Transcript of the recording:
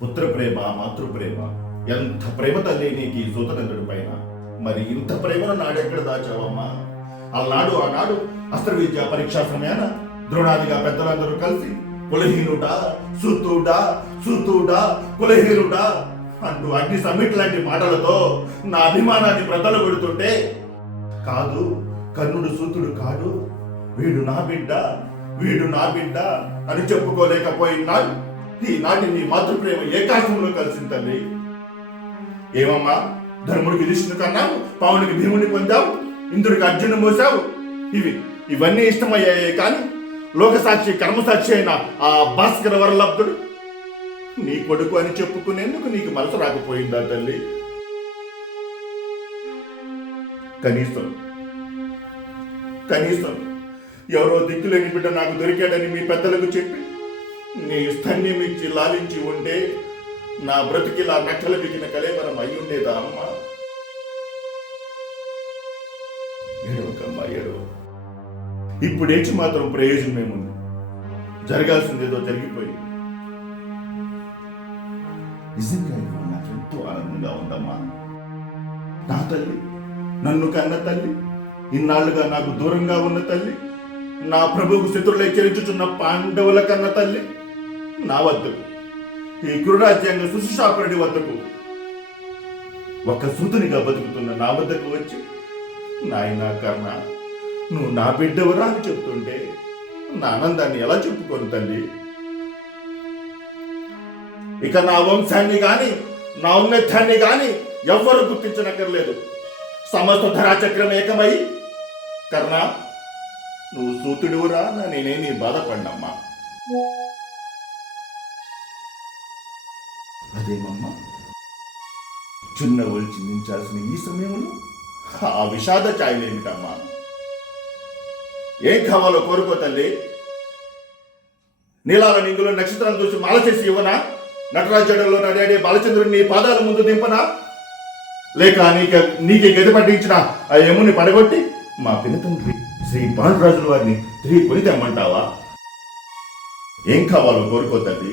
పుత్ర ప్రేమ మాతృప్రేమ ఎంత ప్రేమ తల్లి నీకు ఈ సూతనందుడి పైన. మరి ఇంత ప్రేమను నాడెక్కడ దాచావమ్మా? ఆనాడు అస్త్ర విద్యా పరీక్షా సమయాన ద్రోణాదిగా పెద్దలందరూ కలిసి కులహీనుడా సూతుడా సూతుడా కులహీనుడా అంటూ అగ్ని సమ్మిట్ లాంటి మాటలతో నా అభిమానాన్ని ప్రతలు కొడుతుంటే, కాదు కర్ణుడు సూతుడు కాడు, వీడు నా బిడ్డ అని చెప్పుకోలేకపోయినాడు. ఈనాటి నీ మాతృప్రేమ ఏకాశంలో కలిసింది తల్లి. ఏమమ్మా, ధర్ముడికి యుధిష్ఠుని కన్నావు, పవనుడికి భీముని పొందావు, ఇంద్రుడికి అర్జును మోసావు. ఇవన్నీ ఇష్టమయ్యాయే కానీ లోకసాక్షి కర్మసాక్షి అయిన ఆ భాస్కర వరలబ్ధుడు నీ కొడుకు అని చెప్పుకునేందుకు నీకు మనసు రాకపోయిందా తల్లి? కనీసం ఎవరో దిక్కులేని బిడ్డ నాకు దొరికాడని మీ పెద్దలకు చెప్పి నీ స్తన్యం ఇచ్చి లాలించి ఉంటే నా బ్రతికిలా నక్కల బిగిన కలేవరం అయి ఉండేదా అమ్మా? ఏడవకమ్మా ఏడవ. ఇప్పుడు ఏడ్చి మాత్రం ప్రయోజనం ఏముంది? జరగాల్సిందేదో జరిగిపోయి. నిజంగా నాకు ఎంతో ఆనందంగా ఉందమ్మా. నా తల్లి, నన్ను కన్న తల్లి, ఇన్నాళ్లుగా నాకు దూరంగా ఉన్న తల్లి, నా ప్రభువుకు శత్రులై చెరుచుచున్న పాండవుల కన్న తల్లి నా వద్దకు, ఈ కురురాజ్యాంగ సుశుషాపరుడి వద్దకు, ఒక సూతునిగా బతుకుతున్న నా వద్దకు వచ్చి, నాయనా కర్ణ, నువ్వు నా బిడ్డవరా అని చెప్తుంటే నా ఆనందాన్ని ఎలా చెప్పుకోను తల్లి? ఇక నా వంశాన్ని గాని నా ఉన్నతాన్ని గాని ఎవ్వరూ గుర్తించనక్కర్లేదు. సమస్త ధరాచక్రం ఏకమై, కర్ణ నువ్వు సూతుడివురా నేనేమీ బాధపడినమ్మా. అదేమమ్మా, చిన్న ఒళ్ళు చిందించాల్సిన ఈ సమయంలో ఆ విషాద ఛాయలేమిటమ్మా? ఏం కావాలో కోరుకో తల్లి. నీలాల నింగులో నక్షత్రం చూసి మాల చేసి ఇవ్వనా? నటరాజులో నడే బాలచంద్రుని నీ పాదాల ముందు దింపనా? లేక నీకే గది పట్టించిన ఆ యముని పడగొట్టి మా పినతండ్రి శ్రీ పాండురాజుల వారిని తిరిగి కొని తెమ్మంటావా? ఏం కావాలో కోరుకో తల్లి.